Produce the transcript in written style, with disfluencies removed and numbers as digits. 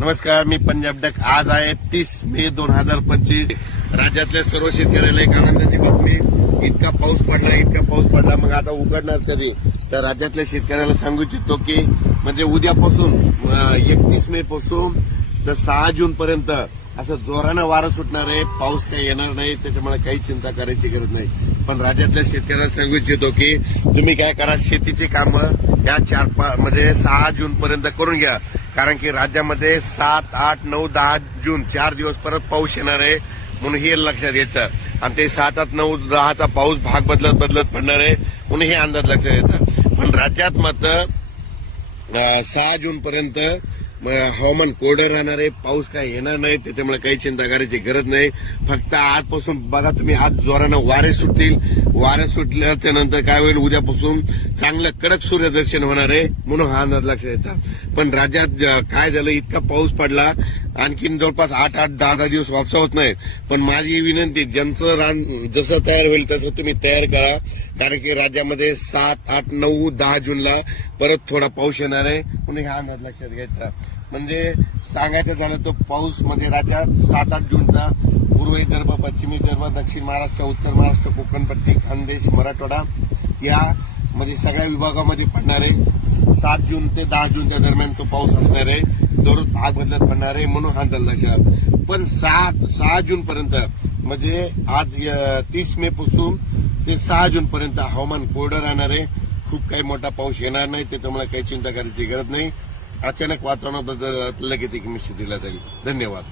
नमस्कार, मी पंजाब डक. आज आहे 30 मे 2025. राज्यातल्या सर्व शेतकऱ्याला एक आनंदाची बातमी. इतका पाऊस पडला. मग आता उघडणार कधी? तर राज्यातल्या शेतकऱ्याला सांगू इच्छितो की म्हणजे उद्यापासून 31 मे पासून तर 6 जून पर्यंत असं जोरानं वारं सुटणार आहे. पाऊस काही येणार नाही, त्याच्यामुळे काही चिंता करायची गरज नाही. पण राज्यातल्या शेतकऱ्याला सांगू इच्छितो की तुम्ही काय करा, शेतीची कामं या 6 जून पर्यंत करून घ्या. कारण की राज्यामध्ये 7, 8, 9, 10 जून 4 दिवस परत पाऊस येणार आहे. म्हणून हे लक्षात घ्यायचं. आणि ते 7, 8, 9, 10चा पाऊस भाग बदलत पडणार आहे, म्हणून हे अंदाज लक्षात घ्यायचा. पण राज्यात मात्र 6 जून पर्यंत हवामान कोरडं राहणार आहे. पाऊस काय येणार नाही, त्याच्यामुळे काही चिंता करायची गरज नाही. फक्त आजपासून बघा तुम्ही, आज जोरानं वारे सुटतील. वारे सुटल्याच्या नंतर काय होईल, उद्यापासून चांगलं कडक सूर्यदर्शन होणार आहे, म्हणून हा अंदाज लक्षात येतात. पण राज्यात काय झालं, इतका पाऊस पडला, आणखीन जवळपास 8, 10 दिवस वापसा होत नाही. पण माझी विनंती, ज्यांचं रान जसं तयार होईल तसं तुम्ही तयार करा. कारण की राज्यामध्ये 7, 8, 9, 10 जूनला परत थोडा पाऊस येणार आहे, म्हणून हा अंदाज लक्षात घ्यायचा. म्हणजे सांगायचं झालं तर पाऊस म्हणजे राज्यात 7, 8 जूनचा पूर्व विदर्भ, पश्चिमी विदर्भ, दक्षिण महाराष्ट्र, उत्तर महाराष्ट्र, कोकणपट्टी, खानदेश, मराठवाडा या म्हणजे सगळ्या विभागामध्ये पडणार आहे. 7 जून ते 10 जूनच्या दरम्यान तो पाऊस असणार आहे. दररोज भाग बदलत पडणार आहे, म्हणून हा अंदाज लक्षात. पण 6 जून पर्यंत म्हणजे आज 30 मे पासून ते 6 जून पर्यंत हवामान कोरडं राहणार आहे. खूप काही मोठा पाऊस येणार नाही, त्याच्यामुळे काही चिंता करायची गरज नाही. अचानक वातावरण बदललं की ती स्थितीला जाईल. धन्यवाद.